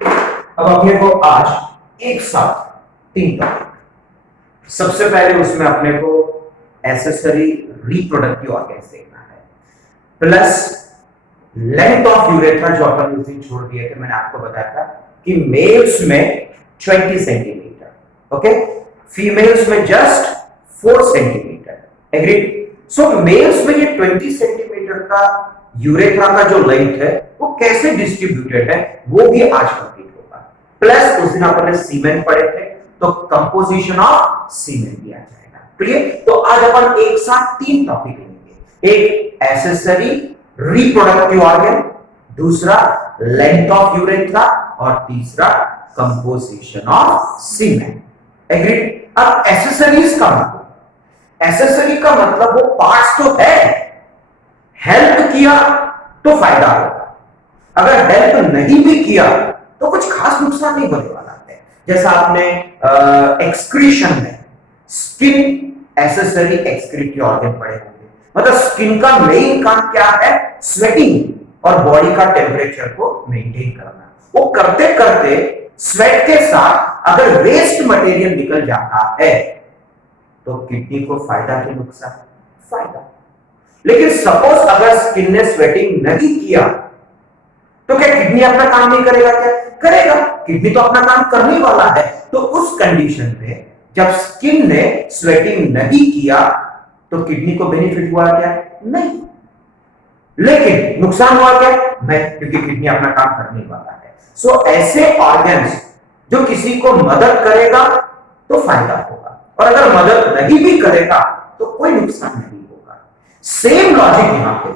अब अपने को आज एक साथ 3 टॉपिक। सबसे पहले उसमें अपने को एसेसरी रिप्रोडक्टिव ऑर्गन्स देखना है, प्लस लेंथ ऑफ यूरेथ्रा जो अपन उस दिन छोड़ दिए थे। मैंने आपको बताया था कि मेल्स में 20 सेंटीमीटर, ओके, फीमेल्स में जस्ट 4 सेंटीमीटर। एग्रीड? सो मेल्स में ये 20 सेंटीमीटर का यूरेथ्रा का जो लेंथ है वो कैसे डिस्ट्रीब्यूटेड है वो भी आज कंप्लीट होगा। प्लस उस दिन अपन ने सीमेन पढ़े थे, तो कंपोजिशन ऑफ सीमेन भी आ जाएगा। क्लियर? तो आज अपन एक साथ 3 टॉपिक लेंगे, एक एसेसरी रिप्रोडक्टिव ऑर्गन, दूसरा लेंथ ऑफ यूरेथ्रा और तीसरा कंपोजिशन ऑफ सीमेन। एग्रीड? अब एसेसरीज का मतलब, एसेसरी का मतलब वो पार्ट्स तो है, हेल्प किया तो फायदा होगा, अगर हेल्प नहीं भी किया तो कुछ खास नुकसान नहीं होने वाला है। जैसा आपने एक्सक्रीशन में स्किन एसेसरी एक्सक्रीटरी ऑर्गन पढ़े होंगे, मतलब स्किन का मेन काम क्या है? स्वेटिंग और बॉडी का टेम्परेचर को मेंटेन करना। वो करते करते स्वेट के साथ अगर वेस्ट मटेरियल निकल जाता है तो किडनी को फायदा कि नुकसान? फायदा। लेकिन सपोज अगर स्किन ने स्वेटिंग नहीं किया तो क्या किडनी अपना काम नहीं करेगा? क्या करेगा? किडनी तो अपना काम करने वाला है। तो उस कंडीशन में जब स्किन ने स्वेटिंग नहीं किया तो किडनी को बेनिफिट हुआ क्या? नहीं। लेकिन नुकसान हुआ क्या? नहीं, क्योंकि किडनी अपना काम करने वाला है। सो ऐसे ऑर्गन्स जो किसी को मदद करेगा तो फायदा होगा, और अगर मदद नहीं भी करेगा तो कोई नुकसान नहीं होगा। सेम लॉजिक यहां पे,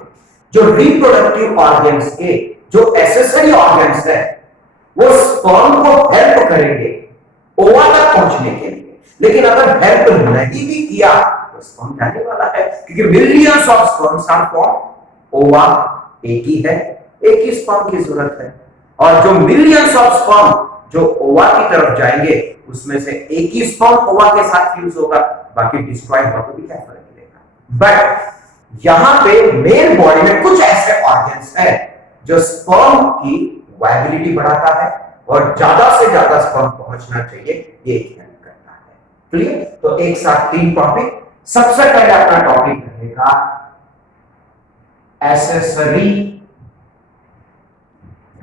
जो रिप्रोडक्टिव ऑर्गन्स के जो एसेसरी ऑर्गन्स है वो स्पर्म को हेल्प करेंगे ओवा तक पहुंचने के लिए, लेकिन अगर हेल्प नहीं भी किया तो स्पर्म जाने वाला है, क्योंकि millions of sperms are form, ova एक ही है, एक ही स्पर्म की जरूरत है, और जो मिलियंस ऑफ स्पर्म जो ओवा की तरफ जाएंगे उसमें से एक ही स्पर्म ओवा के साथ फ्यूज होगा, बाकी डिस्ट्रॉय हुआ तो भी क्या फर्क पड़ेगा। बट यहां पे मेल बॉडी में कुछ ऐसे ऑर्गन्स है जो स्पर्म की वायबिलिटी बढ़ाता है और ज्यादा से ज्यादा स्पर्म पहुंचना चाहिए, ये हेल्प करता है। क्लियर? तो एक साथ 3 टॉपिक। सबसे पहले अपना टॉपिक रहेगा एसेसरी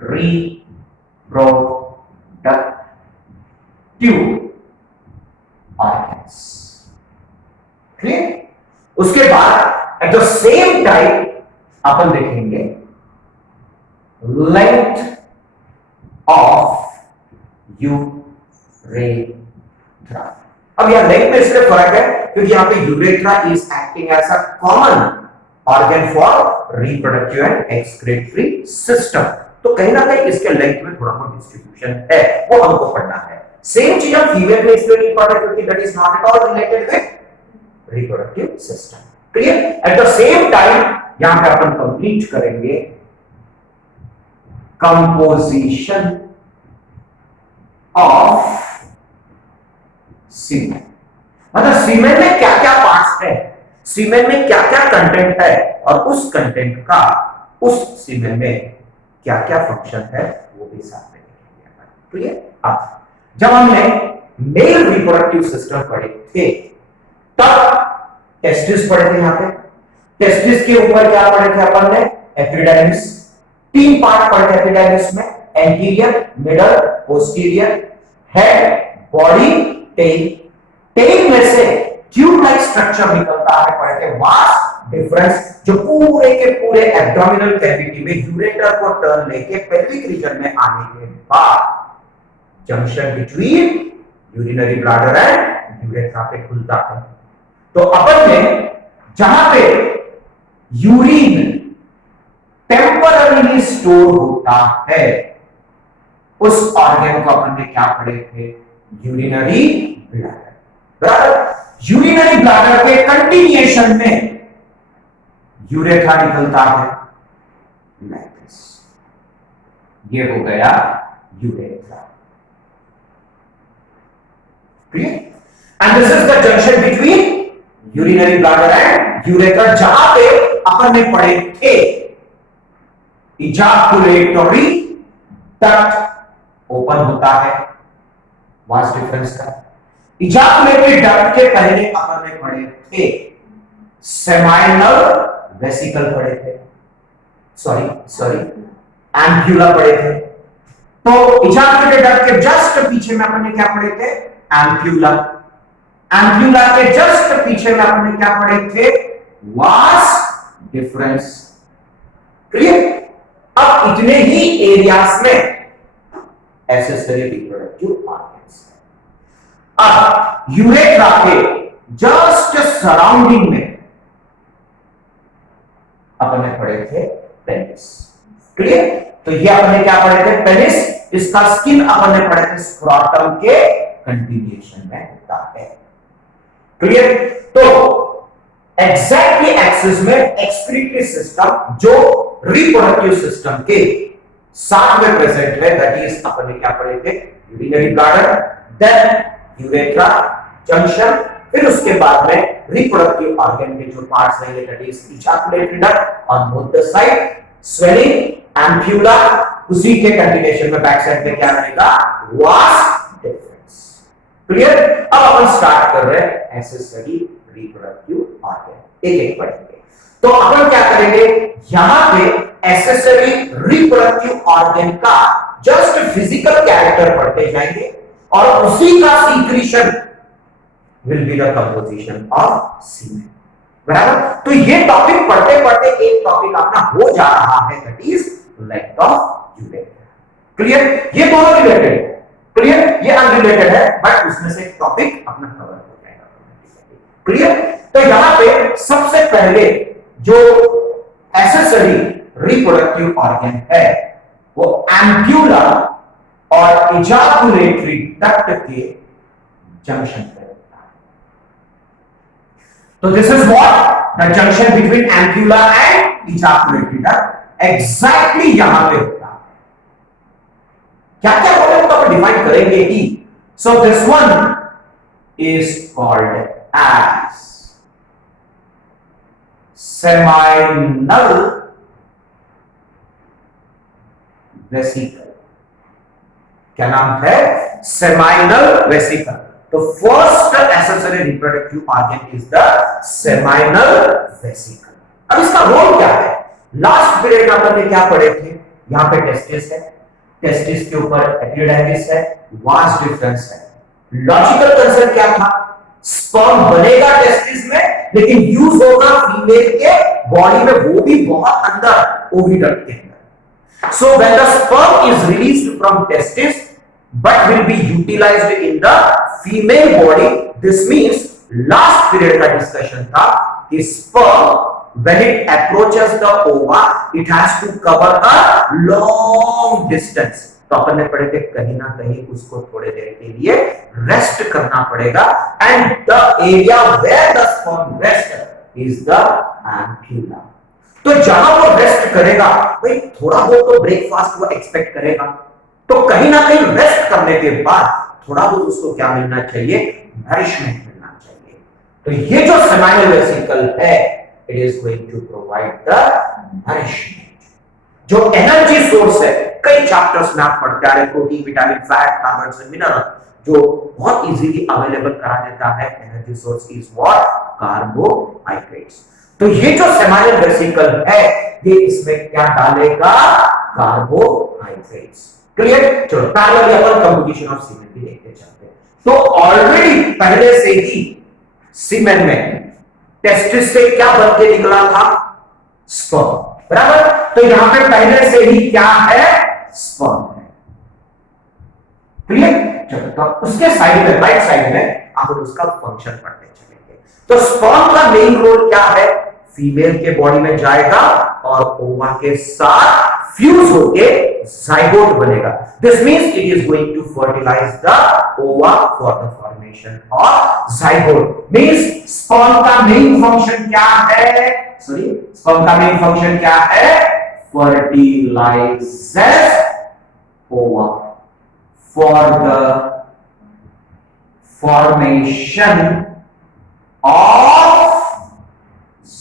रिप्रोडक्टिव ऑर्गन्स। क्लियर? उसके बाद एट द सेम टाइम अपन देखेंगे लेंथ ऑफ यूरेथ्रा। अब यहां लेंथ में इसलिए फर्क है क्योंकि यहां पे urethra is acting as a common organ for reproductive and excretory system, तो कहीं ना कहीं इसके लेंथ में थोड़ा बहुत डिस्ट्रीब्यूशन है, वो हमको पढ़ना है। सेम चीज हम फीमेल में इसलिए नहीं पढ़ रहे क्योंकि that is not at all related with reproductive system. Clear? At the same time यहां पे अपन कंप्लीट करेंगे कंपोजिशन ऑफ सीमेन, मतलब सीमेन में क्या क्या पार्ट्स है, सीमेन में क्या क्या कंटेंट है, और उस कंटेंट का उस सीमेन में क्या क्या फंक्शन है वो भी साथ में देखेंगे। क्लियर? अब जब हमने मेल रिप्रोडक्टिव सिस्टम पढ़े थे तब टेस्टिस पढ़े थे। यहां पे टेस्टिस के ऊपर क्या पढ़े थे अपन ने? एपिडाइमिस। 3 पार्ट पढ़े थे एपिडाइमिस में, anterior, middle, posterior, head, body, tail. Tail में से ट्यूब लाइक स्ट्रक्चर निकलता है, पढ़े थे वास डिफरेंस, जो पूरे के पूरे एब्डोमिनल कैविटी में यूरेटर को टर्न लेके पेल्विक रीजन में आने के बाद junction between urinary bladder and urethra पे खुलता है। तो अपन ने जहां पे यूरिन टेम्पररीली स्टोर होता है उस ऑर्गन को अपन ने क्या पढ़े थे? Urinary bladder. यूरिनरी ब्लैडर के कंटिन्यूएशन में यूरेथ्रा निकलता है, ये हो गया urethra. Clear? And this is the junction between urinary bladder and urethra, जहां पे अपन ने पढ़े थे इजाकुलेटरी डक्ट ओपन होता है वास डिफरेंस का। इजाकुलेटरी डक्ट के पहले अपन ने पढ़े थे सेमाइनल वेसिकल पढ़े थे, सॉरी एम्प्यूला पढ़े थे। तो इजाकुलेटरी डक्ट के जस्ट पीछे में अपन ने क्या पढ़े थे? एम्प्यूला। एम्प्यूला के जस्ट पीछे में अपन ने क्या पढ़े थे? Vas deferens. क्लियर? अब इतने ही एरियाज में एक्सेसरी रिप्रोडक्टिव ऑर्गन्स। अब यूरेथ्रा के जस्ट सराउंडिंग में अपन ने पढ़े थे पेनिस। क्लियर? तो ये अपन ने क्या पढ़े थे? पेनिस। इसका स्किन अपन ने पढ़े थे स्क्रोटम के कंटिन्यूएशन में होता है। क्लियर? तो एग्जैक्टली एक्सिस में एक्सक्रीटरी सिस्टम जो रिप्रोडक्टिव सिस्टम के साथ में प्रेजेंट है, दैट इज अपन ने क्या पढ़े थे? Urinary bladder, then urethra junction, फिर उसके बाद में रिप्रोडक्टिव ऑर्गन के जो पार्ट्स रहेंगे, that is ejaculatory duct on both the side, swelling, ampulla, उसी के कंटिन्यूएशन में बैक साइड में क्या रहेगा? Vas deferens. क्लियर? अब अपन स्टार्ट कर रहे हैं एक्सेसरी रिप्रोडक्टिव ऑर्गन, एक एक पढ़ेंगे। तो अपन क्या करेंगे? यहां पे एक्सेसरी रिप्रोडक्टिव ऑर्गन का जस्ट फिजिकल कैरेक्टर पढ़ते जाएंगे और उसी का secretion will be the composition of semen. बराबर? तो ये टॉपिक पढ़ते पढ़ते एक टॉपिक अपना हो जा रहा है, that is length of urethra. Clear? ये दोनों रिलेटेड है। क्लियर? ये अनरिलेटेड है, बट उसमें से एक टॉपिक अपना कवर हो जाएगा। क्लियर? तो यहां पे सबसे पहले जो एक्सेसरी रिप्रोडक्टिव ऑर्गन है वो एम्प्यूला और इजाकुलेटरी डक्ट के जंक्शन पे होता है। तो this is what the junction between ampulla and ejaculatory duct exactly यहां पे होता है। क्या क्या बोले तो अपन डिफाइन करेंगे ही। So this one is called as seminal vesicle. क्या नाम है? Seminal vesicle. तो first accessory reproductive organ is the seminal vesicle. अब इसका रोल क्या है? लास्ट पीरियड में अपन ने क्या पढ़े थे? यहां पे टेस्टिस है, टेस्टिस के ऊपर एपिडाइमिस है, वास डिफरेंस है। लॉजिकल कंसर्न क्या था? स्पर्म बनेगा टेस्टिस में, लेकिन यूज होगा फीमेल के बॉडी में, वो भी बहुत अंदर ओविडक्ट के अंदर। So when the sperm is released from testis but will be utilized in the female body, this means last period का डिस्कशन था कि sperm when it approaches the ova it has to cover a long distance। तो अपन ने पढ़े थे कहीं ना कहीं उसको थोड़े देर के लिए रेस्ट करना पड़ेगा, and the area where the sperm rest is the ampulla. तो जहां वो रेस्ट करेगा भाई थोड़ा बहुत तो ब्रेकफास्ट वो एक्सपेक्ट करेगा, तो कहीं ना कहीं रेस्ट करने के बाद थोड़ा बहुत उसको क्या मिलना चाहिए? नरिशमेंट मिलना चाहिए। तो ये जो सेमाइनल वेसिकल है it is going to provide the nourishment, जो एनर्जी सोर्स है। कई चैप्टर्स में आप पढ़ते आ रहे, protein, vitamin, fat, carbohydrates and mineral, जो बहुत इजीली अवेलेबल करा देता है। Energy source is what? Carbohydrates. तो ये जो सेमाइनल वेसिकल है ये इसमें क्या डालेगा? कार्बोहाइड्रेट्स। क्लियर? चलो पैरेलली अपन कंपोजिशन ऑफ सीमेन भी देखते चलते हैं। तो ऑलरेडी पहले से ही सीमेन में टेस्टिस से क्या बन के निकला था? स्पर्म। बराबर? तो यहां पे पहले से ही क्या है? स्पर्म है। क्लियर? चलो तो उसके साइड में, राइट साइड में आप उसका फंक्शन पढ़ते चलेंगे। तो स्पर्म का मेन रोल क्या है? फीमेल के बॉडी में जाएगा और ओवा के साथ फ्यूज होके जाइगोट बनेगा। This means it is going to fertilize the ova for the formation of zygote. Means sperm का मेन फंक्शन क्या है? स्पर्म का मेन फंक्शन क्या है? फर्टिलाइजेस ओवा for the formation of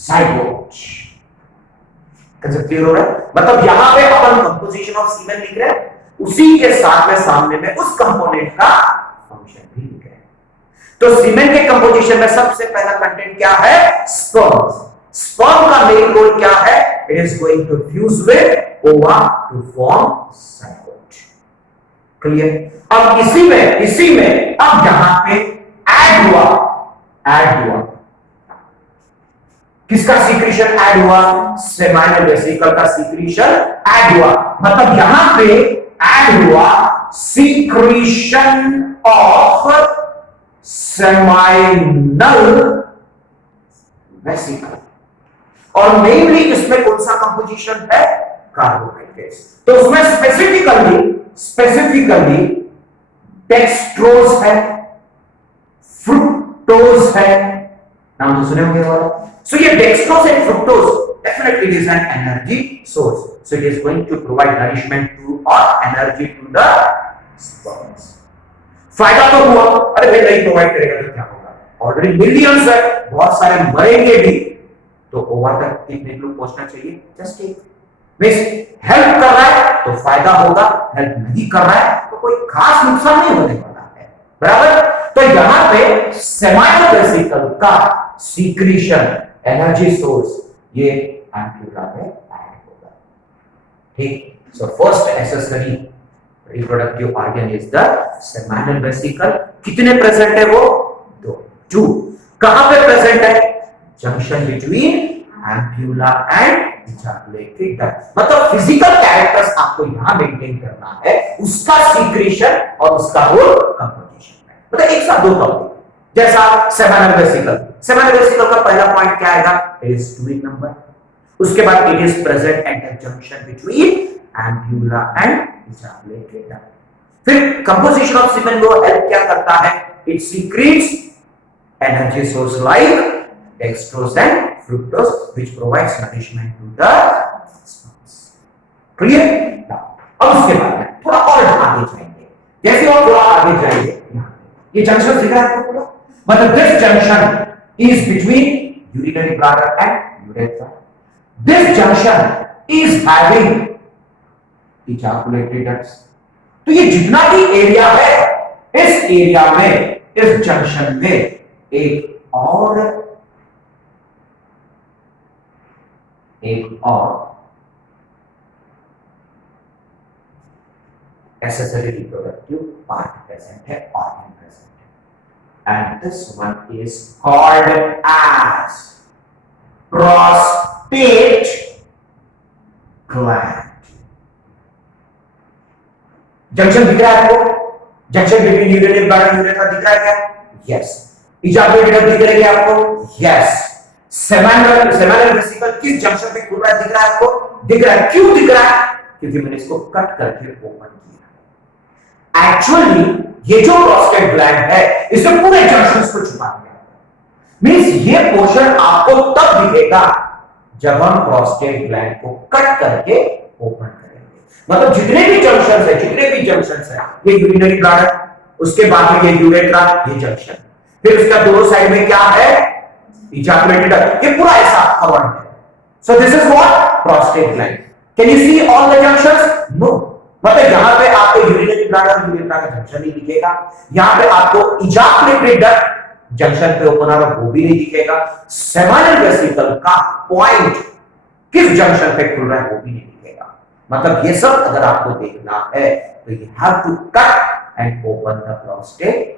zygote. Concept clear हो रहा है? मतलब यहां पे अपन कंपोजिशन ऑफ सीमेन लिख रहे हैं, उसी के साथ में सामने में उस कंपोनेंट का फंक्शन भी लिखे हैं। तो सीमेंट के कंपोजिशन में सबसे पहला कंटेंट क्या है? स्पर्म। स्पर्म का मेन रोल क्या है? It is going to fuse with ova to form zygote. Clear? अब इसी में अब यहां पे ऐड हुआ किसका सीक्रेशन ऐड हुआ? सेमाइनल वेसिकल का सीक्रेशन ऐड हुआ। मतलब यहां पे ऐड हुआ सीक्रेशन ऑफ सेमाइनल वेसिकल। और मेनली इसमें कौन सा कंपोजिशन है? कार्बोहाइड्रेट्स। तो उसमें स्पेसिफिकली डेक्सट्रोज है, फ्रुक्टोज है, नाम तो सुने होंगे वाला। सो ये dextrose and fructose definitely is an energy source, so it is going to provide nourishment to or energy to the sperms. फायदा तो हुआ। अरे भाई नहीं प्रोवाइड करेगा तो क्या होगा? ऑलरेडी मिलियंस है, बहुत सारे मरेंगे भी, तो ओवा तक कितने लोग पहुंचना चाहिए? जस्ट एक मींस हेल्प कर रहा है तो फायदा होगा, हेल्प नहीं कर रहा है तो कोई खास नुकसान नहीं होने वाला है। बराबर? तो यहां पे सेमाइनल वेसिकल का सीक्रेशन एनर्जी सोर्स ये एम्प्यूला में ऐड होगा। ठीक? So first accessory reproductive organ is the seminal vesicle. कितने प्रेजेंट है वो? दो। कहां पे प्रेजेंट है? Junction between ampulla and ejaculatory duct. मतलब फिजिकल कैरेक्टर्स आपको यहां मेंटेन करना है, उसका सीक्रेशन और उसका रोल कंपोजिशन में। मतलब एक साथ दो टॉपिक। जैसा सेमाइनल वेसिकल का पहला पॉइंट क्या आएगा? It is 2 in number. उसके बाद it is present at the junction between ampulla and ejaculatory duct. फिर कंपोजिशन ऑफ सीमेन को हेल्प क्या करता है? It secretes energy source like dextrose and fructose which provides nourishment to the sperms. Clear? अब उसके बाद में थोड़ा और आगे जाएंगे। जैसे और थोड़ा आगे जाएंगे, ये जंक्शन दिख रहा है आपको पूरा? मतलब this junction is between urinary bladder and urethra. This junction is having ejaculatory ducts. तो ये जितना भी एरिया है, इस एरिया में, इस जंक्शन में एक और accessory reproductive part present है, organ present है, and this one is called as prostate gland. Junction दिख रहा है आपको? Junction between urinary bladder urethra दिख रहा है क्या? यस। इजाकुलेटरी डक्ट दिख रही है आपको? यस। सेमाइनल वेसिकल किस जंक्शन पे खुल रहा है दिख रहा है आपको? दिख रहा है। क्यों दिख रहा है? क्योंकि मैंने इसको कट करके ओपन किया। एक्चुअली ये जो प्रोस्टेट ग्लैंड है, इसे पूरे जंक्शंस को छुपा दिया। मींस ये पोर्शन आपको तब दिखेगा जब हम प्रोस्टेट ग्लैंड को कट करके ओपन करेंगे। मतलब जितने भी जंक्शंस है, ये यूरिनरी ब्लैडर, उसके बाद में ये यूरेथ्रा, ये जंक्शन, फिर उसका दोनों साइड में क्या है? ejaculatory duct. ये पूरा ऐसा कवर्ड है। So this is what? Prostate gland. Can you see all the junctions? No. मतलब यहाँ पे आपको यूरिनरी ब्लैडर और यूरेथ्रा का जंक्शन नहीं दिखेगा। यहाँ पे आपको ejaculatory duct जंक्शन पे ओपन होगा वो भी नहीं दिखेगा। सेमाइनल वेसिकल का पॉइंट किस जंक्शन पे खुल रहा है वो भी नहीं दिखेगा। मतलब ये सब अगर आपको देखना है तो you have to cut and open the prostate.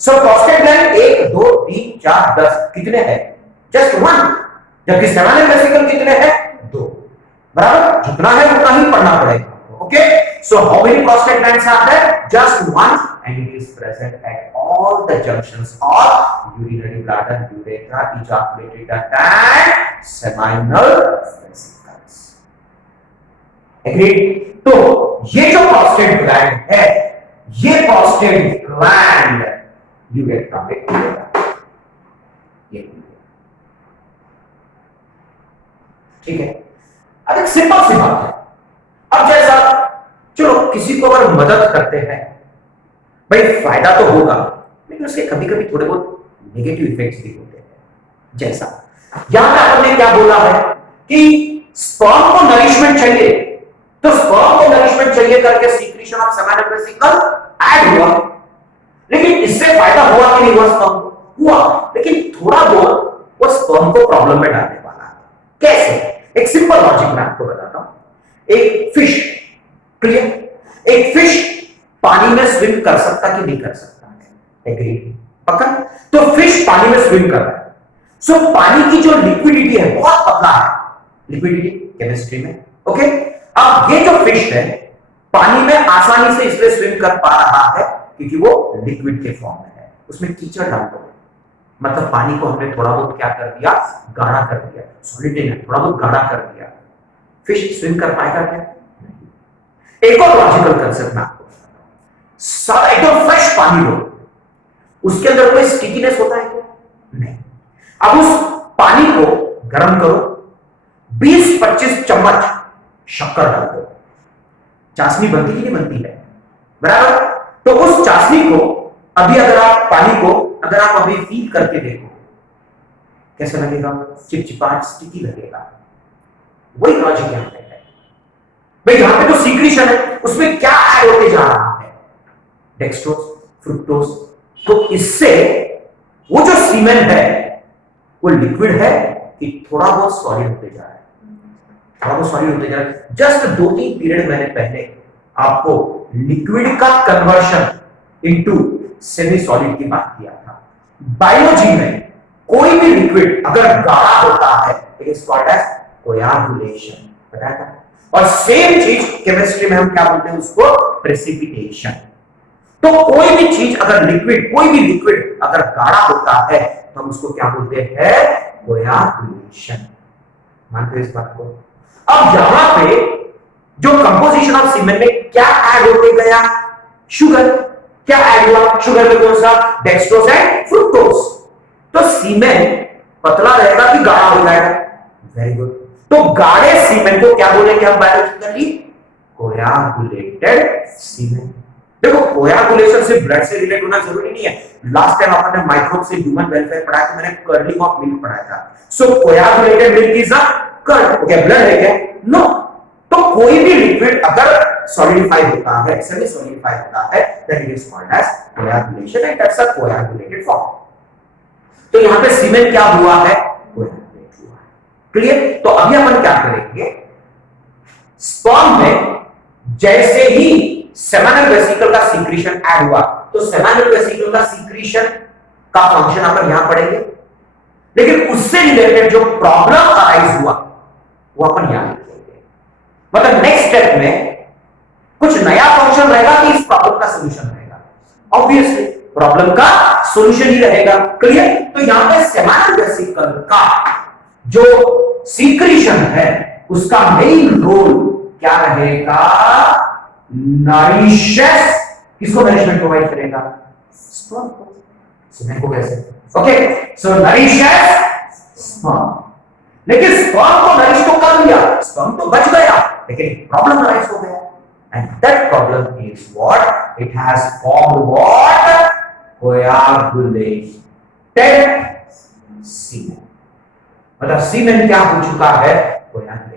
So prostate gland 1 2 3 4 10 कितने हैं? जस्ट 1। जबकि सेमाइनल वेसिकल कितने हैं? 2। बराबर? जितना है उतना ही पढ़ना पड़ेगा। Okay? So how many prostate glands are there? Just 1 and it is present at all the junctions of urinary bladder, urethra, ejaculatory duct and seminal vesicles. Agreed? तो ये जो prostate gland है, ये prostate gland यूरेथ्रा में खुलेगा। ये ठीक है? अब एक सिंपल सी बात है। अब जैसा चलो किसी को अगर मदद करते हैं, भाई फायदा तो होगा, लेकिन उसके कभी कभी थोड़े बहुत नेगेटिव इफेक्ट्स भी होते हैं। जैसा यहां पे हमने क्या बोला है कि स्पर्म को नरिशमेंट चाहिए, तो स्पर्म को नरिशमेंट चाहिए करके secretion of seminal vesicle add हुआ, लेकिन इससे फायदा हुआ कि नहीं हुआ? स्पर्म हुआ, लेकिन थोड़ा बहुत वो स्पर्म को प्रॉब्लम में डालने वाला है। कैसे? एक सिंपल लॉजिक मैं आपको बताता हूं। एक फिश, क्लियर, एक फिश पानी में स्विम कर सकता कि नहीं कर सकता है? एग्री? पक्का? तो फिश पानी में स्विम कर रहा है, सो पानी की जो लिक्विडिटी है बहुत पतला है, लिक्विडिटी केमिस्ट्री में, ओके। अब ये जो फिश है पानी में आसानी से इसलिए स्विम कर पा रहा है क्योंकि वो लिक्विड के फॉर्म में है। उसमें कीचड़ डाल दो, मतलब पानी को हमने थोड़ा बहुत क्या कर दिया? गाढ़ा कर दिया, सॉलिड नहीं, थोड़ा बहुत गाढ़ा कर दिया। फिश स्विम कर पाएगा क्या? नहीं। एक और लॉजिकल कंसेप्ट मैं आपको बताता हूं। एकदम फ्रेश पानी लो, उसके अंदर कोई स्टिकीनेस होता है क्या? नहीं। अब उस पानी को गर्म करो, 20-25 चम्मच शक्कर डाल दो, चाशनी बनती कि नहीं बनती है? बराबर। तो उस चाशनी को अभी अगर आप पानी को अगर आप अभी फील करके देखो, कैसा लगेगा? चिपचिपाहट, स्टिकी लगेगा। वही लॉजिक यहां पे है भाई। यहां पे जो सीक्रेशन है उसमें क्या ऐड होते जा रहा है? Dextrose, fructose. तो इससे वो जो सीमेन है वो लिक्विड है कि थोड़ा बहुत सॉलिड होते जा रहा है? थोड़ा बहुत सॉलिड होते जा रहा है। जस्ट 2-3 पीरियड मैंने पहले आपको लिक्विड का कन्वर्शन इनटू सेमी सॉलिड की बात किया था। बायोलॉजी में कोई भी लिक्विड अगर गाढ़ा होता है इट इज कॉल्ड एज कोयागुलेशन, बताया था। और सेम चीज केमिस्ट्री में हम क्या बोलते हैं? उसको प्रेसिपिटेशन। तो कोई भी चीज अगर लिक्विड, कोई भी लिक्विड अगर गाढ़ा होता है तो हम उसको क्या बोलते हैं? कोयागुलेशन। मानते हो इस बात को? अब यहां पे जो कंपोजिशन ऑफ सीमेन में क्या ऐड होते गया? शुगर। क्या ऐड हुआ? शुगर में कौन सा? Dextrose and fructose. तो सीमेन पतला रहेगा कि गाढ़ा हो जाएगा? Very good. तो गाढ़े सीमेन को क्या बोलेंगे हम बायोलॉजिकली? कोयागुलेटेड सीमेन। देखो कोयागुलेशन से ब्लड से रिलेट होना जरूरी नहीं है। लास्ट टाइम आपने माइक्रोब से ह्यूमन वेलफेयर पढ़ा तो मैंने कर्लिंग ऑफ मिल्क पढ़ाया था। So coagulated milk is a curd. Okay, blood है क्या? नो। तो कोई भी लिक्विड अगर सॉलिडिफाइड होता है, सेमी सॉलिडिफाइड होता है, then it is called as coagulation and that's a coagulated form. तो यहां पे सीमेन क्या हुआ है? कोयागुलेट हुआ है। क्लियर? तो अभी अपन क्या करेंगे? स्पर्म में जैसे ही सेमिनल वेसिकल का सीक्रेशन ऐड हुआ तो सेमिनल वेसिकल का सीक्रेशन का फंक्शन अपन यहां पढ़ेंगे, लेकिन उससे रिलेटेड जो प्रॉब्लम अराइज हुआ वो अपन यहां लिखेंगे। मतलब नेक्स्ट स्टेप में कुछ नया फंक्शन रहेगा कि इस प्रॉब्लम का सॉल्यूशन रहेगा? ऑब्वियसली प्रॉब्लम का सॉल्यूशन ही रहेगा। क्लियर? तो यहां पे सेमिनल वेसिकल का जो सीक्रेशन है उसका मेन रोल क्या रहेगा? नरिशेस। किसको नरिशमेंट प्रोवाइड करेगा? स्पर्म को। सीमेन को कैसे? ओके, सो नरिशेस स्पर्म। लेकिन स्पर्म को नरिश तो कर लिया, स्पर्म तो बच गया, लेकिन प्रॉब्लम अराइज हो गया। And that problem is what? It has formed what? Coagulated semen. मतलब सीमेन क्या हो चुका है? कोयागुलेट।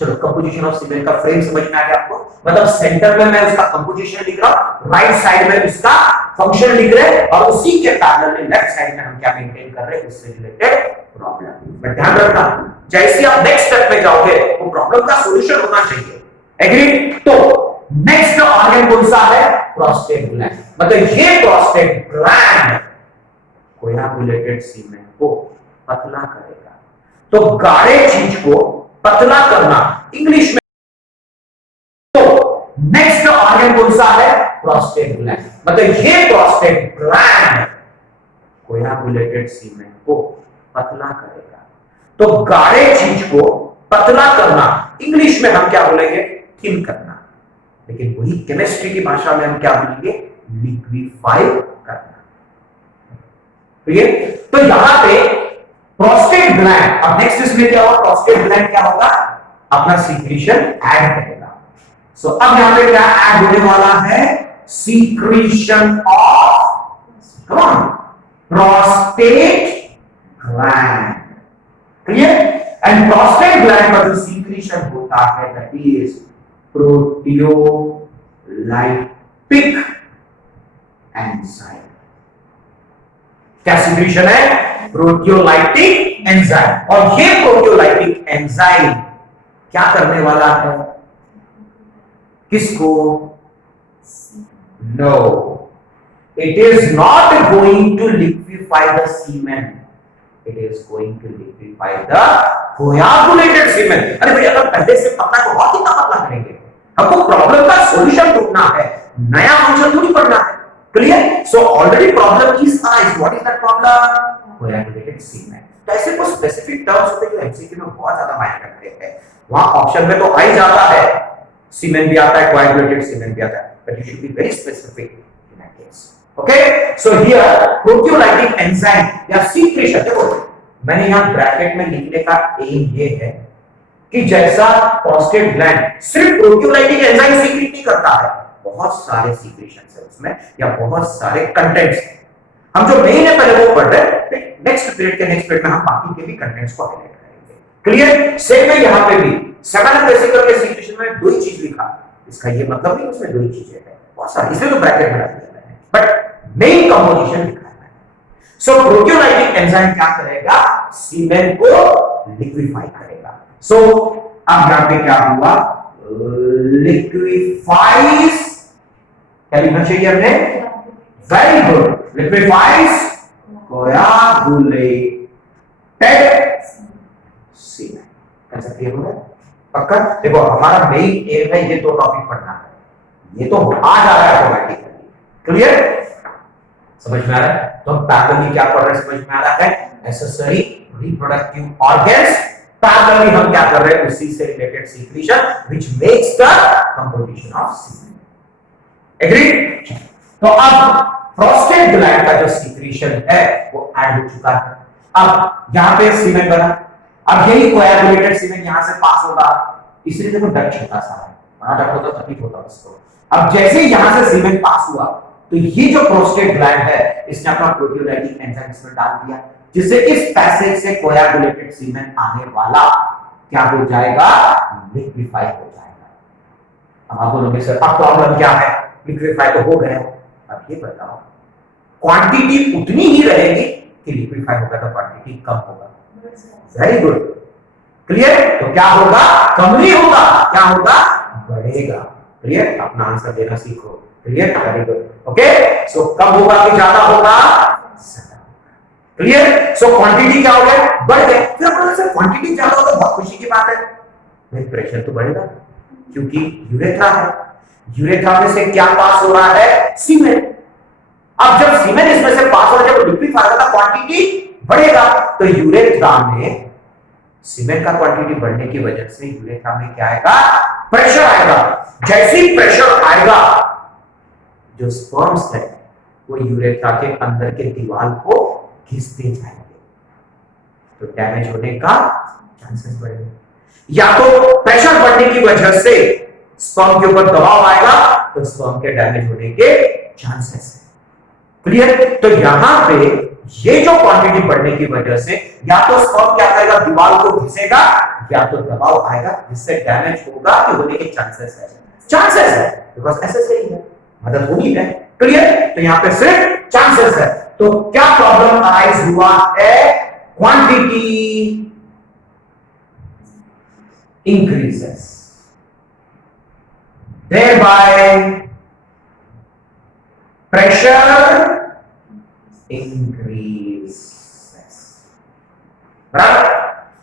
चलो कंपोजिशन ऑफ सीमेन का फ्रेम समझ में आ गया आपको? मतलब सेंटर में मैं उसका कंपोजिशन लिख रहा हूं, राइट साइड में उसका फंक्शन लिख रहे हैं, और उसी के पैरेलल में लेफ्ट साइड में हम क्या मेंटेन कर रहे हैं? उससे रिलेटेड प्रॉब्लम। बट ध्यान रखना, जैसे आप नेक्स्ट स्टेप में जाओगे वो प्रॉब्लम का सॉल्यूशन होना चाहिए। एग्री? तो नेक्स्ट ऑर्गन कौन सा है? Prostate gland. मतलब ये प्रोस्टेट ग्लैंड कोयागुलेटेड सीमेन को पतला करेगा। तो गाढ़े चीज को पतला करना इंग्लिश में, तो नेक्स्ट ऑर्गन कौन सा है? Prostate gland. मतलब ये प्रोस्टेट ग्लैंड कोयागुलेटेड सीमेन को पतला करेगा। तो गाढ़े चीज को पतला करना इंग्लिश में हम क्या बोलेंगे? थिन करना। लेकिन वही केमिस्ट्री की भाषा में हम क्या बोलेंगे? लिक्विफाई करना। तो यहां पे प्रोस्टेट ग्लैंड, अब नेक्स्ट इसमें क्या होगा? प्रोस्टेट ग्लैंड क्या होगा? अपना सीक्रेशन ऐड करेगा। सो अब यहां पे क्या ऐड होने वाला है? Secretion of, come on, prostate gland. Clear? And prostate gland का जो सीक्रेशन होता है दैट इज प्रोटियोलाइटिक एंजाइम। क्या सिक्रीशन है? Proteolytic enzyme. और ये प्रोटियोलाइटिक एंजाइम क्या करने वाला है? किसको? No, it is not going to liquefy the semen, it is going to liquefy the coagulated semen। अरे भाई, अगर पहले से पतला तो और कितना पतला करेंगे? हमको प्रॉब्लम का सॉल्यूशन ढूंढना है, नया फंक्शन थोड़ी पढ़ना है। Clear? So already problem is arise. What is that problem? Coagulated semen. तो ऐसे कुछ स्पेसिफिक टर्म्स होते हैं जो एमसीक्यू में बहुत ज्यादा मायने रखते हैं। वहां ऑप्शन में तो आ ही जाता है, सीमेन भी आता है, कोएगुलेटेड सीमेन भी आता है, but you should be very specific in that case. Okay, so here proteolytic enzyme या सीक्रेशन। देखो, मैंने यहां ब्रैकेट में लिखने का एम ये है कि जैसा प्रोस्टेट ग्लैंड सिर्फ प्रोटियोलाइटिक एंजाइम सीक्रेट नहीं करता है, बहुत सारे सीक्रेशंस है उसमें या बहुत सारे कंटेंट्स हैं। हम जो मेन है पहले वो पढ़ रहे हैं, नेक्स्ट पीरियड में हम बाकी के भी कंटेंट्स को हाईलाइट करेंगे। क्लियर? सेम है यहां पे भी सेवन वेसिकल के सीक्रेशन में दो ही चीज लिखा, इसका ये मतलब नहीं उसमें दो ही चीजें हैं, बहुत सारी, इसलिए तो ब्रैकेट में रखा है, बट मेन कंपोजिशन लिखा है। सो प्रोटियोलाइटिक एंजाइम क्या करेगा? सीमेन को लिक्विफाई करेगा। सो अब यहां पे क्या हुआ? लिक्विफाइज, क्या लिखना चाहिए हमने? वेरी गुड, लिक्विफाइज कोएगुलेटेड सीमेन। कैसा क्लियर हो गया? पक्का? देखो, हमारा मेन एम है ये दो टॉपिक पढ़ना है, ये तो आ जा रहा है ऑटोमेटिकली। क्लियर? समझ में आ रहा है? तो हम पैरेलली क्या पढ़ रहे हैं समझ में आ रहा है? Accessory reproductive organs. पैरेलली हम क्या कर रहे हैं? उसी से related secretion which makes the composition of semen. Agree? तो अब प्रोस्टेट ग्लैंड का जो सीक्रेशन है वो ऐड हो चुका है। अब यहां पे सीमेन बना, अब यही कोएगुलेटेड सीमेन यहां से पास होगा, इसलिए देखो डट छोटा सा है, बड़ा डट होता तकलीफ होता उसको। अब जैसे ही यहां से सीमेन पास हुआ तो ये जो प्रोस्टेट ग्लैंड है इसने अपना प्रोटियोलाइटिक एंजाइम इसमें डाल दिया, जिससे इस पैसेज से कोएगुलेटेड सीमेन आने वाला क्या हो जाएगा? लिक्विफाई हो जाएगा। अब आप बोलोगे सर अब प्रॉब्लम क्या है? लिक्विफाई तो हो गया, अब ये बताओ क्वांटिटी उतनी ही रहेगी कि लिक्विफाई होगा तो क्वांटिटी कम होगा? Very good, clear? तो क्या होगा? कम नहीं होगा, क्या होगा? बढ़ेगा। क्लियर? अपना आंसर देना सीखो। क्लियर? Very good. ओके, सो कम होगा कि ज्यादा होगा? क्लियर? सो क्वांटिटी क्या हो गया? बढ़ गई। फिर अपन सर क्वांटिटी ज्यादा होगा बहुत खुशी की बात है, नहीं प्रेशर तो बढ़ेगा क्योंकि यूरेथ्रा है, यूरेथ्रा में से क्या पास हो रहा है? सीमेन। अब जब सीमेन इसमें से पास हो रहा है, जब लिक्विफाई होगा क्वांटिटी बढ़ेगा, तो यूरेथ्रा में सीमेन का क्वांटिटी बढ़ने की वजह से यूरेथ्रा में क्या आएगा? प्रेशर आएगा। जैसे ही प्रेशर आएगा, जो स्पर्म्स है वो यूरेथ्रा के अंदर के दीवार को खींचते जाएंगे, तो डैमेज होने का चांसेस बढ़ेंगे। या तो प्रेशर बढ़ने की वजह से स्पर्म के ऊपर दबाव आएगा, तो स्पर्म के डैमेज होने के चांसेस है। क्लियर? तो यहां पे ये जो क्वांटिटी बढ़ने की वजह से या तो स्पर्म क्या करेगा? दीवार को घिसेगा, या तो दबाव आएगा जिससे डैमेज होगा कि होने के चांसेस है, चांसेस है, बिकॉज़ ऐसे सही है, मदद होनी है। क्लियर? तो यहां पे सिर्फ चांसेस है। तो क्या प्रॉब्लम अराइज हुआ है? Quantity increases, thereby pressure increases। बराबर?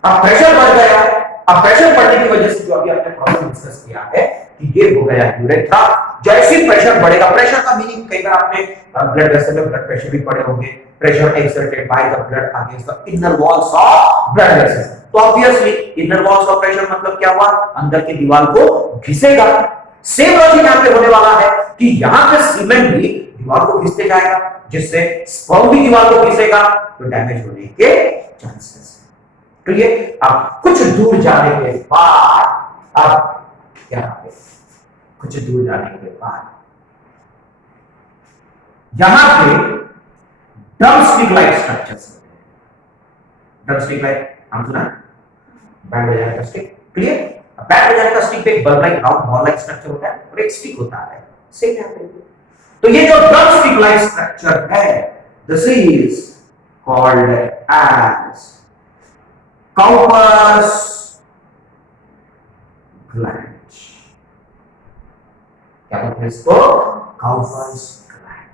अब प्रेशर बढ़ गया, अब प्रेशर बढ़ने की वजह से जो अभी आपने प्रॉब्लम डिस्कस किया है कि ये हो गया यूरेथ्रा। जैसे प्रेशर बढ़ेगा, प्रेशर का मीनिंग कई बार आपने ब्लड वेसल में ब्लड प्रेशर भी पढ़े होंगे, pressure exerted by the blood against the inner walls of blood vessels. तो obviously inner walls of pressure मतलब क्या हुआ? अंदर की दीवार को घिसेगा। सेम लॉजिक यहां पे होने वाला है कि यहां पे सीमेंट भी दीवार को घिसते जाएगा, जिससे स्पर्म भी दीवार को घिसेगा, तो डैमेज होने के चांसेस है। क्लियर? अब कुछ दूर जाने के बाद, अब क्या है? कुछ दूर जाने के बाद यहां पे ड्रमस्टिक लाइक स्ट्रक्चर्स होते हैं। ड्रमस्टिक लाइक हम सुना, बैंड बजाने का स्टिक। क्लियर? बैट बजाने का स्टिक पे एक बल like round ball like structure होता है और एक स्टिक होता है, सेम यहां पे। तो ये जो ड्रम स्टिक लाइक स्ट्रक्चर है, this is called as Cowper's gland. क्या बोलते हैं इसको? Cowper's gland.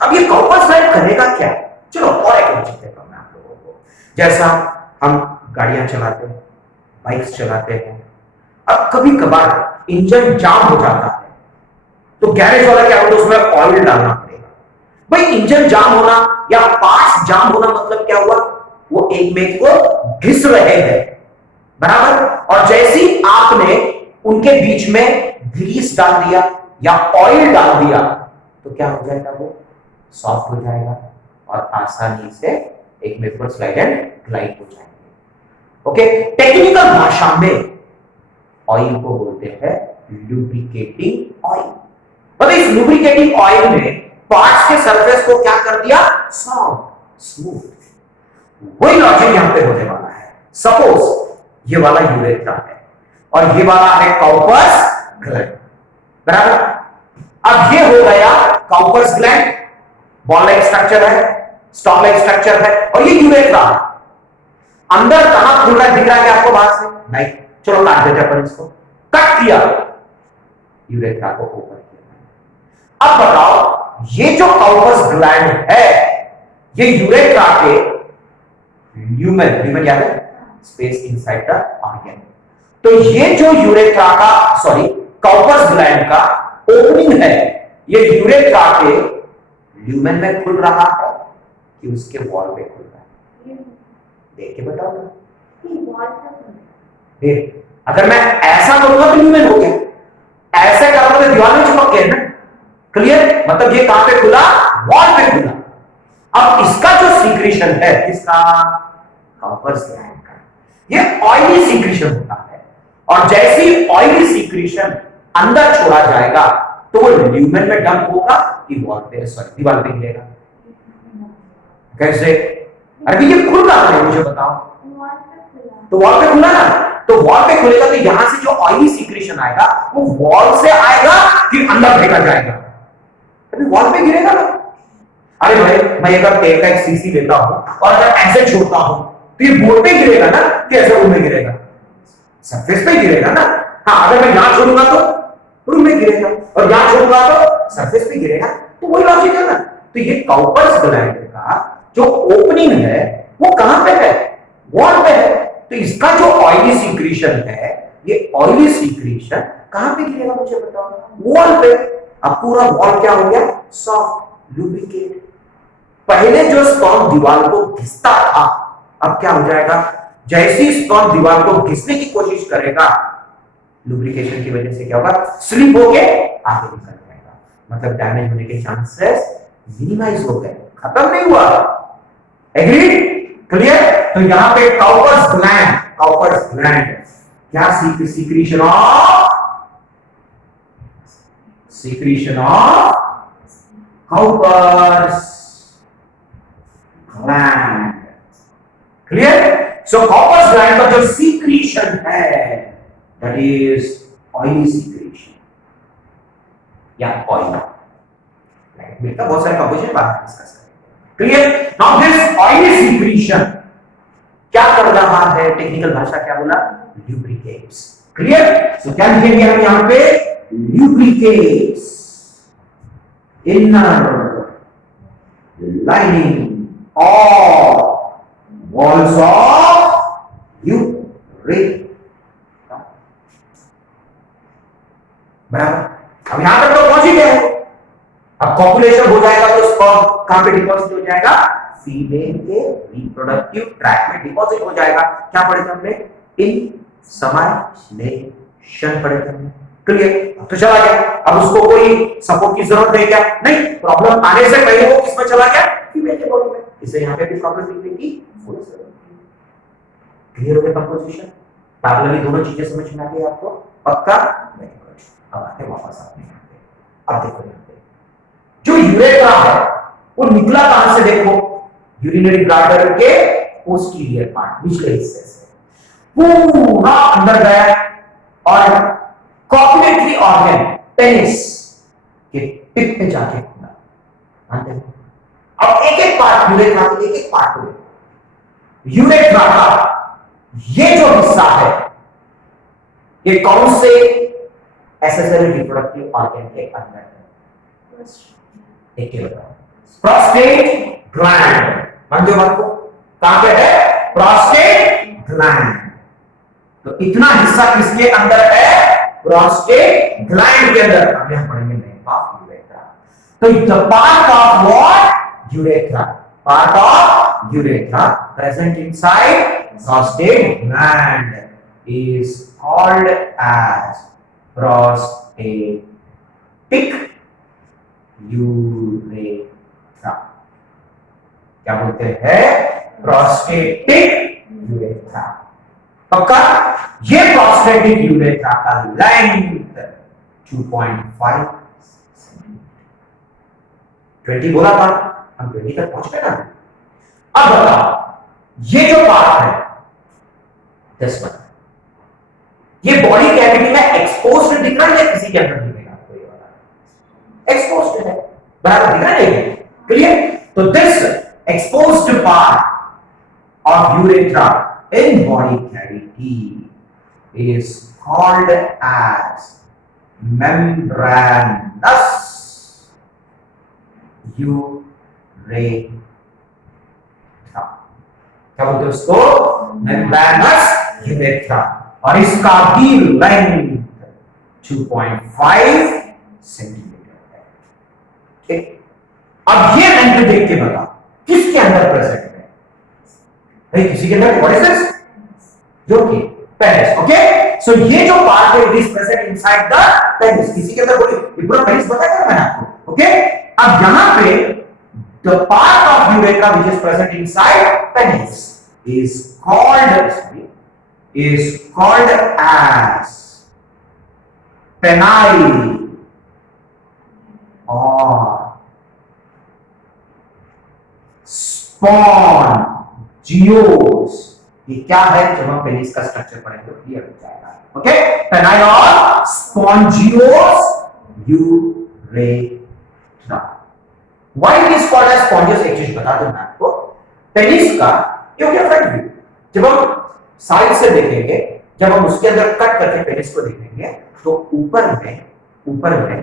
अब ये काउपर्स ग्लैंड करेगा क्या? चलो और एक लॉजिक देता हूं मैं आप लोगों को। जैसा हम गाड़ियां चलाते हैं, बाइक्स चलाते हैं, अब कभी कभार इंजन जाम हो जाता है तो गैरेज वाला क्या बोलता है, उसमें ऑयल डालना पड़ेगा। भाई इंजन जाम होना या पार्ट्स जाम होना मतलब क्या हुआ? वो एक में को घिस रहे हैं, बराबर। और जैसे ही आपने उनके बीच में ग्रीस डाल दिया या ऑयल डाल दिया तो क्या हो जाएगा? वो सॉफ्ट हो जाएगा और आसानी से एक में को स्लाइड एंड ग्लाइड हो जाएंगे। ओके, टेक्निकल भाषा में ऑयल को बोलते हैं लुब्रिकेटिंग ऑयल। मतलब इस लुब्रिकेटिंग ऑयल में पार्ट्स के सरफेस को क्या कर दिया? Soft, smooth. वही लॉजिक यहां पे होने वाला है। सपोज ये वाला यूरेथ्रा है और ये वाला है काउपर्स ग्लैंड, बराबर। अब ये हो गया Cowper's gland, ball like structure है, स्टॉक लाइक स्ट्रक्चर है, और ये यूरेथ्रा। अंदर कहां खुल रहा है? दिख रहा है क्या आपको बाहर से? नहीं। चलो काट देते अपन इसको। कट किया, यूरेथ्रा को ओपन किया। अब बताओ ये जो काउपर्स ग्लैंड है ये यूरेथ्रा के ल्यूमेन याद है? Space inside the organ. तो ये जो यूरेथ्रा का काउपर्स ग्लैंड का ओपनिंग है, ये यूरेथ्रा के ल्यूमेन में खुल रहा है कि उसके वॉल पे खुल रहा है? देख के बताओ ना। अगर मैं ऐसा करूंगा तो ल्यूमेन हो गया, ऐसे करूंगा तो दीवार में चिपक गया ना। क्लियर? मतलब ये कहां पे खुला? वॉल पे खुला। अब इसका जो सीक्रेशन है, किसका? काउपर्स ग्लैंड का। ये ऑयली सीक्रेशन होता है और जैसे ही ऑयली सीक्रेशन अंदर छोड़ा जाएगा तो वो ल्यूमेन में डंप होगा कि वॉल पे, दीवार पे गिरेगा। कैसे? अरे ये खुल रहा है, मुझे बताओ। तो वॉल पे खुला ना, तो वॉल पे खुलेगा तो यहां से जो ऑयली सीक्रेशन आएगा वो वॉल से आएगा कि अंदर फेंका जाएगा? अभी वॉल पे गिरेगा ना। अरे भाई मैं अगर तेल का एक सीसी लेता हूं और अगर ऐसे छोड़ता हूं तो ये बोर्ड पे गिरेगा ना कि ऐसे रूम में गिरेगा? सरफेस पे गिरेगा ना। हाँ, अगर मैं यहां छोड़ूंगा तो रूम में गिरेगा और यहां छोड़ूंगा तो सरफेस पे गिरेगा। तो वही लॉजिक है ना। तो ये काउपर्स ग्लैंड का जो ओपनिंग है वो कहां पे है? वॉल पे है। तो इसका जो ऑयली सीक्रेशन है, ये ऑयली सीक्रेशन कहां पे गिरेगा मुझे बताओ? वॉल पे। अब पूरा वॉल क्या हो गया? Soft, lubricate. पहले जो स्पर्म दीवार को घिसता था, अब क्या हो जाएगा? जैसे ही स्पर्म दीवार को घिसने की कोशिश करेगा, लुब्रिकेशन की वजह से क्या होगा? स्लिप होके आगे निकल जाएगा। मतलब डैमेज होने के चांसेस मिनिमाइज हो गए, खत्म नहीं हुआ। एग्रीड? क्लियर? तो यहां पे काउपर्स ग्लैंड क्या? Secretion of Cowper's gland. Clear? So Cowper's gland का जो सीक्रेशन है that is oily secretion या oil। मिलता बहुत सारे कंपोजिशन बाद में डिस्कस करेंगे। Clear? Now this oily secretion क्या कर रहा है? टेक्निकल भाषा क्या बोला? lubricates। क्लियर? सो क्या लिखेंगे हम यहां पे? lubricates inner lining or walls of urethra। बराबर। अब यहां तक तो पहुंच ही गए। अब कॉपुलेशन हो जाएगा तो स्पर्म कहां पे डिपॉजिट हो जाएगा? फीमेल के रिप्रोडक्टिव ट्रैक्ट में डिपॉजिट हो जाएगा। क्या पढ़े थे हमने? इनसेमिनेशन पढ़े थे हमने। क्लियर? तो चला गया। अब उसको कोई सपोर्ट की जरूरत है क्या? नहीं। प्रॉब्लम आने से पहले वो किसमें चला गया? फीमेल के बॉडी में। इसे यहां पे भी प्रॉब्लम दिखने की फुल जरूरत है। क्लियर हो गया कंपोजिशन? पैरेलली दोनों चीजें समझ में आ गई आपको? पक्का? नहीं। अब आते वापस अपने यहां पे। अब देखो यहां पे जो यूरेथ्रा है वो निकला कहां से? देखो यूरिनरी ब्लैडर के पोस्टीरियर पार्ट, निचले हिस्से से पूरा अंदर गया। और कॉपुलेटरी ऑर्गन पेनिस के टिप पे जाके खुला। मानते हैं? अब एक एक पार्ट यूरेथ्रा के एक एक पार्ट हुए। यूरेथ्रा का ये जो हिस्सा है ये कौन से एसेसरी रिप्रोडक्टिव ऑर्गन के अंदर है? एक के बताओ। Prostate gland. मान दो बात को, कहां पे है? Prostate gland. तो इतना हिस्सा किसके अंदर है? प्रोस्टेट ग्लैंड के अंदर। अभी हम पढ़ेंगे नहीं ऑफ यूरेथ्रा। तो the part of what? Urethra. Part of urethra present inside prostate gland is called as prostatic urethra। क्या बोलते हैं? Prostatic urethra. पक्का? ये प्रोस्टेटिक यूरेथ्रा का लेंथ 2.5 20 बोला था, हम 20 तक पहुंच गए ना। अब बताओ, ये जो पार्ट है दिस वन, ये बॉडी कैविटी में एक्सपोज्ड दिख रहा है या किसी के अंदर दिखेगा? आपको ये वाला एक्सपोज्ड है, बराबर दिख रहा है? क्लियर? तो this exposed part of urethra in body cavity is called as membranous urethra। क्या बोलते हैं उसको? membranous urethra। और इसका भी लेंथ 2.5 सेंटीमीटर है। ठीक, अब ये लेंथ देख के बता किसके अंदर प्रेजेंट है? भाई किसी के अंदर। What is this? जो कि पेनिस। ओके, सो ये जो पार्ट है it is present inside the penis. किसी के अंदर बोली, ये पूरा पेनिस बताया था मैंने आपको। ओके, अब यहां पे the part of urethra which is present inside penis is called as penile or spongios। ये क्या है? जब हम पेनिस का स्ट्रक्चर पढ़ेंगे तो क्लियर हो जाएगा। ओके, penile और spongios urethra। Why it is called as spongios? एक चीज बता दूं मैं आपको, पेनिस का ये हो गया फ्रंट व्यू। जब हम साइड से देखेंगे, जब हम उसके अंदर कट करके पेनिस को देखेंगे तो ऊपर में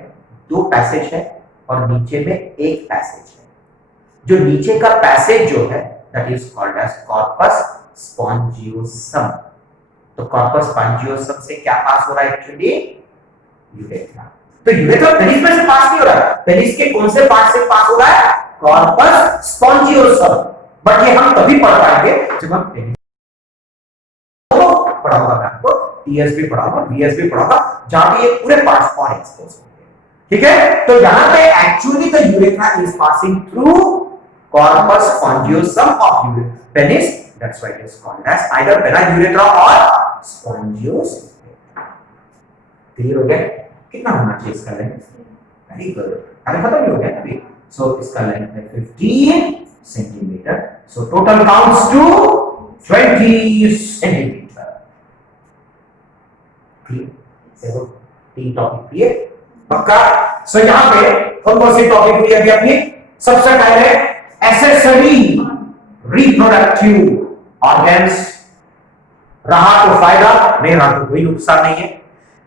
दो पैसेज है और नीचे में एक पैसेज है। जो नीचे का पैसेज जो है that is called as corpus spongiosum. तो कॉर्पस स्पॉन्जियोसम से क्या पास हो रहा है? Actually urethra. तो यूरेथ्रा पेनिस में से पास नहीं हो रहा है, पेनिस के कौन से पार्ट से पास हो रहा है? Corpus spongiosum. बट ये हम तभी पढ़ पाएंगे जब हम पेनिस पढ़ा होगा, आपको टीएस भी पढ़ा होगा, बीएस भी पढ़ा होगा, जहां पे ये पूरे पार्ट्स और एक्सपोज होंगे। ठीक है, तो यहां पे actually the urethra is passing through corpus spongiosum of penis. That's why it is called as either penile urethra और स्पॉन्जियोसम। क्लियर हो गया? कितना होना चाहिए इसका लेंथ? वेरी गुड, अरे खत्म हो गया अभी। सो इसका लेंथ है 15 centimetre. So total counts to 20 centimetre. देखो 3 टॉपिक क्लियर? पक्का? सो यहां पे कौन सी टॉपिक हुई अभी अपनी? सबसे पहले एसेसरी रिप्रोडक्टिव ऑर्गन्स। रहा तो फायदा, नहीं रहा तो कोई नुकसान नहीं है।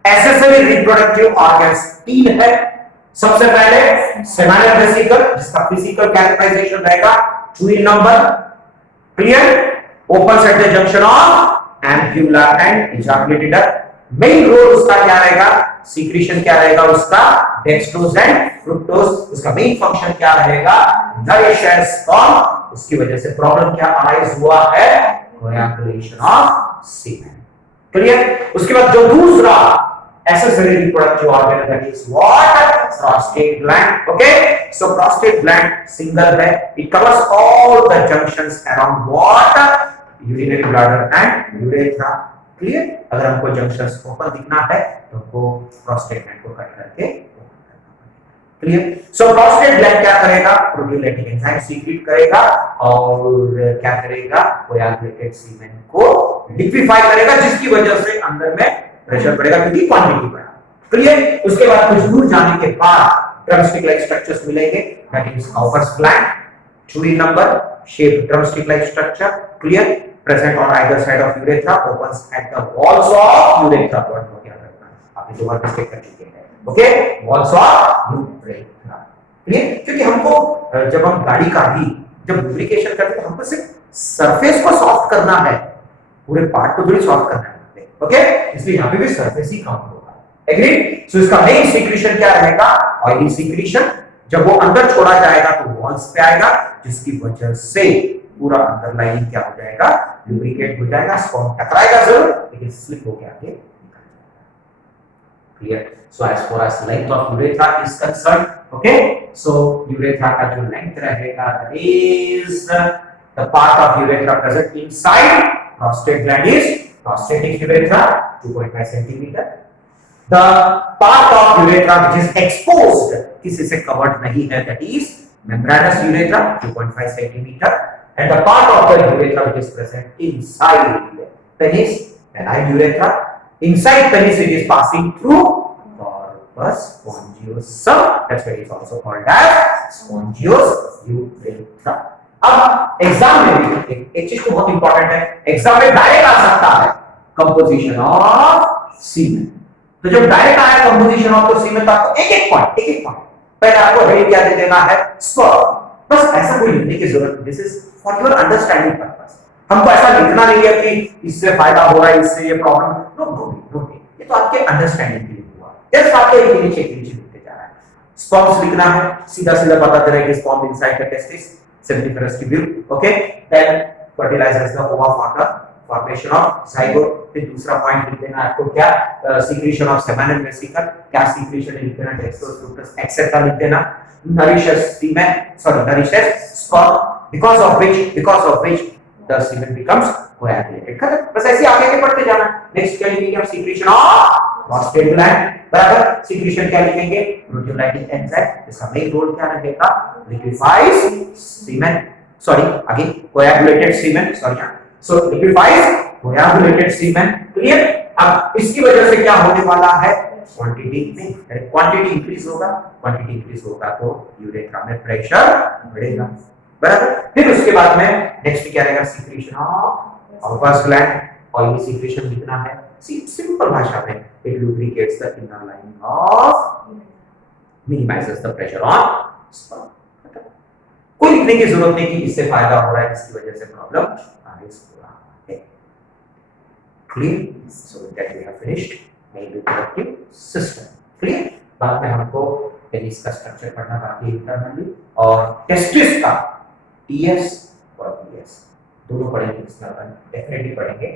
एसेसरी रिप्रोडक्टिव ऑर्गन्स 3 है। सबसे पहले सेमिनल वेसिकल, जिसका फिजिकल कैरेक्टराइजेशन रहेगा 2 in number। Clear? Open at the junction of ampulla and ejaculatory duct. Main role उसका क्या रहेगा? सीक्रेशन क्या रहेगा उसका? Dextrose and fructose. उसका मेन फंक्शन क्या रहेगा? Nourisher sperm. उसकी वजह से प्रॉब्लम क्या अराइज हुआ है? Coagulation of semen. क्लियर? उसके बाद जो दूसरा accessory reproductive organ that is what? Prostate gland. Okay, so prostate gland single है, it covers all the junctions around what? Urinary bladder and urethra. Clear? अगर हमको junctions open दिखना है तो हमको prostate gland को कट करके क्लियर? सो prostate gland क्या करेगा? प्रोटीयोलाइटिक एंजाइम सीक्रेट करेगा और क्या करेगा? कोएगुलेटेड सीमेन को लिक्विफाई करेगा, जिसकी वजह से अंदर में प्रेशर बढ़ेगा क्योंकि क्वांटिटी बढ़ा। क्लियर? उसके बाद कुछ दूर जाने के बाद ड्रमस्टिक लाइक स्ट्रक्चर्स मिलेंगे, that is Cowper's gland, 2D number shaped drumstick like structure, clear, present on either side of urethra, opens at the walls of urethra. बहुत याद रखना, आपने जो वर्ड मिस्टेक कर चुके हैं, okay, walls of urethra, clear? क्योंकि हमको जब हम गाड़ी का भी जब लुब्रिकेशन करते हैं तो हमको सिर्फ सरफेस को सॉफ्ट करना है, पूरे पार्ट को थोड़ी सॉफ्ट करना है, ओके, इसलिए यहाँ पे भी सरफेस ही काउंट होगा, एग्रीड? सो इसका मेन सीक्रेशन क्या रहेगा? Oily secretion. जब वो अंदर छोड़ा जाएगा तो वॉल्स पे आएगा, जिसकी वजह से पूरा अंदर लाइनिंग क्या हो जाएगा? लुब्रिकेट हो जाएगा, स्पर्म टकराएगा जरूर लेकिन स्लिप होके आगे निकल जाएगा। Clear? So as far as length of urethra is concern, okay, so urethra का जो लेंथ रहेगा that is the part of urethra present inside prostate gland is prostatic urethra 2.5 centimetre. The part of urethra which is exposed, किसी से covered नहीं है, that is membranous urethra 2.5 centimeter, and the part of the urethra which is present inside penis, penile urethra, inside penis it is passing through corpus spongiosum, that's why it is also called as spongious urethra। अब exam में भी एक चीज तो बहुत important है, exam में direct आ सकता है कंपोजिशन ऑफ सीमेन। तो जब डायरेक्ट आया कंपोजिशन ऑफ द सीमेन तो आपको एक एक पॉइंट पहले आपको हेड क्या दे देना है? स्पर्म। बस ऐसा कोई लिखने की जरूरत नहीं, this is for your understanding purpose. हमको ऐसा लिखना नहीं है कि इससे फायदा हो रहा है, इससे ये प्रॉब्लम, नो, ये तो आपके अंडरस्टैंडिंग के लिए हुआ, जस्ट आपको एक नीचे लिखते जा रहा है। स्पर्म्स लिखना है, सीधा पता चल रहा है कि sperm inside the testis, seminiferous tubule, okay, then fertilizers the ova फाटा, फॉर्मेशन ऑफ जाइगोट। फिर दूसरा पॉइंट लिख देना आपको क्या? Secretion of semen and vesicle, क्या सीक्रेशन लिख देना? टेस्टोस, फ्रूक्टस एक्सेट्रा लिख देना। nourishes sperm, because of which the semen becomes coagulated। खत्म, बस ऐसे आगे के पढ़ते जाना। नेक्स्ट क्या लिखेंगे हम? सीक्रेशन ऑफ प्रोस्टेट ग्लैंड, बराबर। सीक्रेशन क्या लिखेंगे? प्रोटीयोलाइटिक एंजाइम, इसका मेन रोल क्या रहेगा? लिक्विफाइज सीमेन, सॉरी आगे कोएगुलेटेड सीमेन, सॉरी, सो लिक्विफाइज कोएगुलेटेड सीमेन, क्लियर? अब इसकी वजह से क्या होने वाला है? क्वांटिटी इंक्रीज होगा तो यूरेथ्रा में प्रेशर बढ़ेगा, बराबर। फिर उसके बाद में नेक्स्ट क्या रहेगा? Secretion of Cowper's gland, oily secretion लिखना है सिंपल भाषा में, it lubricates the inner lining of, minimises the pressure on sperm. कोई लिखने की जरूरत नहीं कि इससे फायदा हो रहा है, इसकी वजह से प्रॉब्लम अराइज हो रहा है। Clear? So that we have finished main reproductive system, clear? बाद में हमको पेनिस का स्ट्रक्चर पढ़ना बाकी है इंटरनली, और टेस्टिस का टीएस और पीएस दोनों पढ़ेंगे, इसमें अपन डेफिनेटली पढ़ेंगे।